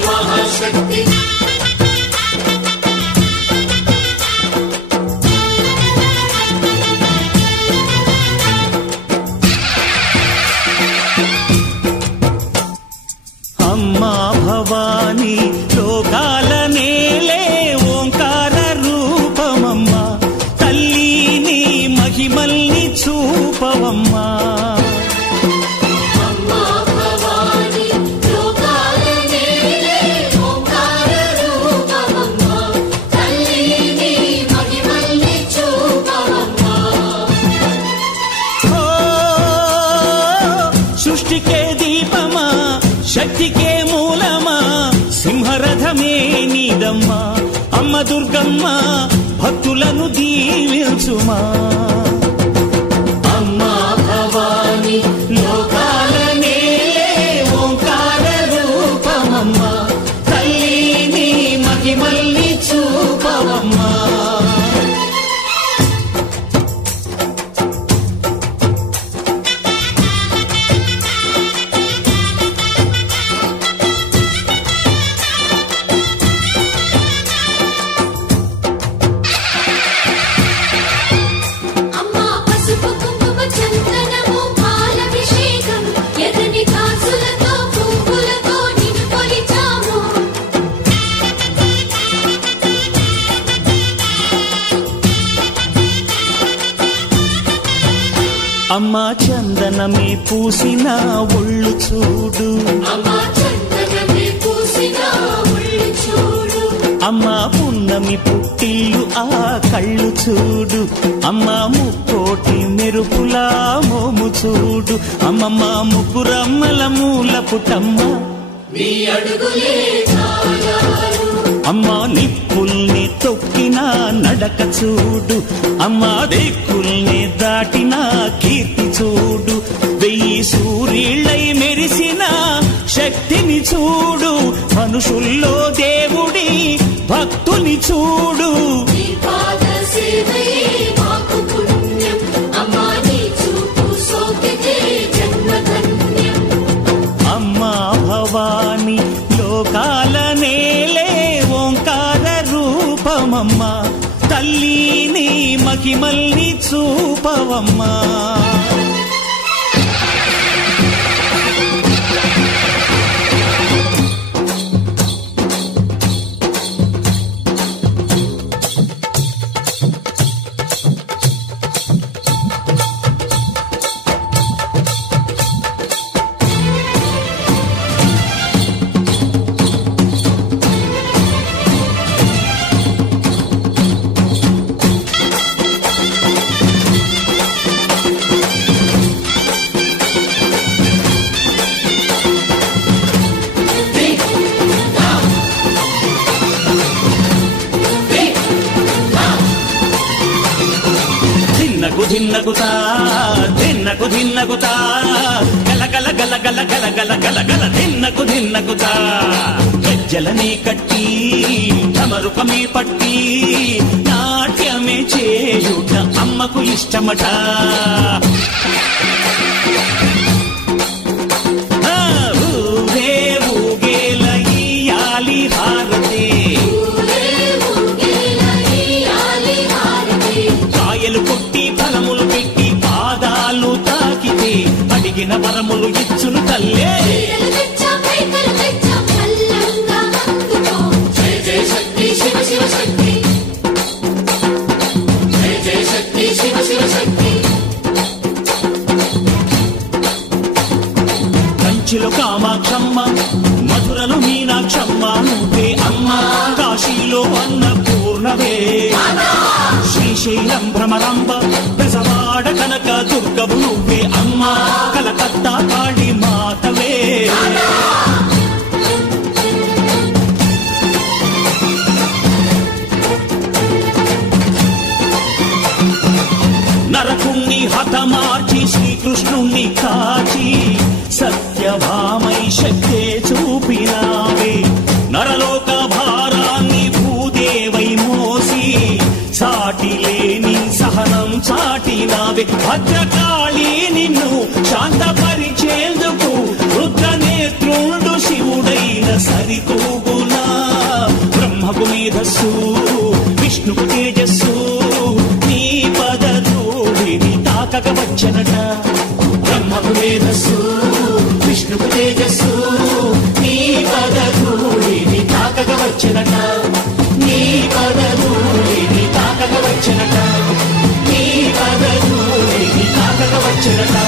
మహాశక్తి అమ్మా భవాని లోకాల నేలే ఓంకార రూపమమ్మా తల్లిని మహిమల్ని చూపవమ్మా సృష్టికే దీపమా శక్తికే మూలమా సింహరథమే నీదమ్మా అమ్మ దుర్గమ్మ భక్తులను దీవించుమా అమ్మా భవాని లోకాల నేలే ఓంకార రూపమమ్మా తల్లిని మహిమల్ని చూపవమ్మా అమ్మా చందనమే పూసిన ఒళ్ళు చూడు అమ్మా పున్నమి పుట్టిల్లు ఆ కళ్ళు చూడు అమ్మా ముక్కోటి మెరుపులా మోము చూడు అమ్మమ్మ ముగ్గురమ్మల మూల పుటమ్మ అమ్మా నిప్పుల్ని తొక్కిన నడక చూడు అమ్మా దిక్కుల్ని దాటిన కీర్తి చూడు 1000 సూర్యుళ్ళై మెరిసిన శక్తిని చూడు మనుషుల్లో దేవుడి భక్తుని చూడు అమ్మా భవాని లోకాల నేలే ఓంకార రూపమమ్మా తల్లిని మహిమల్ని చూపవమ్మా ధిన్నగుతా ధిన్నకు ధిన్నగుతా గల గల గల గల గల గల గల గల ధిన్నగుతా గజ్జలనే కట్టి ఢమరుకమే పట్టి నాట్యమే చేయుట అమ్మకు ఇష్టమట ఊరే ఊగేల ఇయ్యాలి హారతి కాయలు కొట్టి ఫలములు పెట్టి పాదాలు తాకితే అడిగిన వరములు ఇచ్చును తల్లే కంచిలో కామాక్షమ్మ మధురలో మీనాక్షమ్మ నువ్వే అమ్మ కాశీలో అన్నపూర్ణవే శ్రీశైలం భ్రమరాంబ పెసవాడ కనక దుర్గవు నువ్వే అమ్మ కలకత్తా కాళీ మాతవే నరకుణ్ణి హతమార్చి శ్రీకృష్ణుణ్ణి కాచి సత్యభామై శక్తే చూపినావే నరలోక భారాన్ని భూదేవై మోసి సాటి లేని సహనం చాటినావే భద్రకాళి నిన్ను శాంతపరిచేందుకు రుద్రనేత్రుండు శివుడైన సరితూగునా బ్రహ్మకు మేధస్సు విష్ణుకు తేజస్సు నీ పదధూళిని తాకక వచ్చనట బ్రహ్మకు మేధస్సు విష్ణుకు తేజస్సు నీ పదధూళిని తాకక వచ్చనట నీ పదధూళిని తాకక వచ్చనట నీ పదధూళిని తాకక వచ్చనట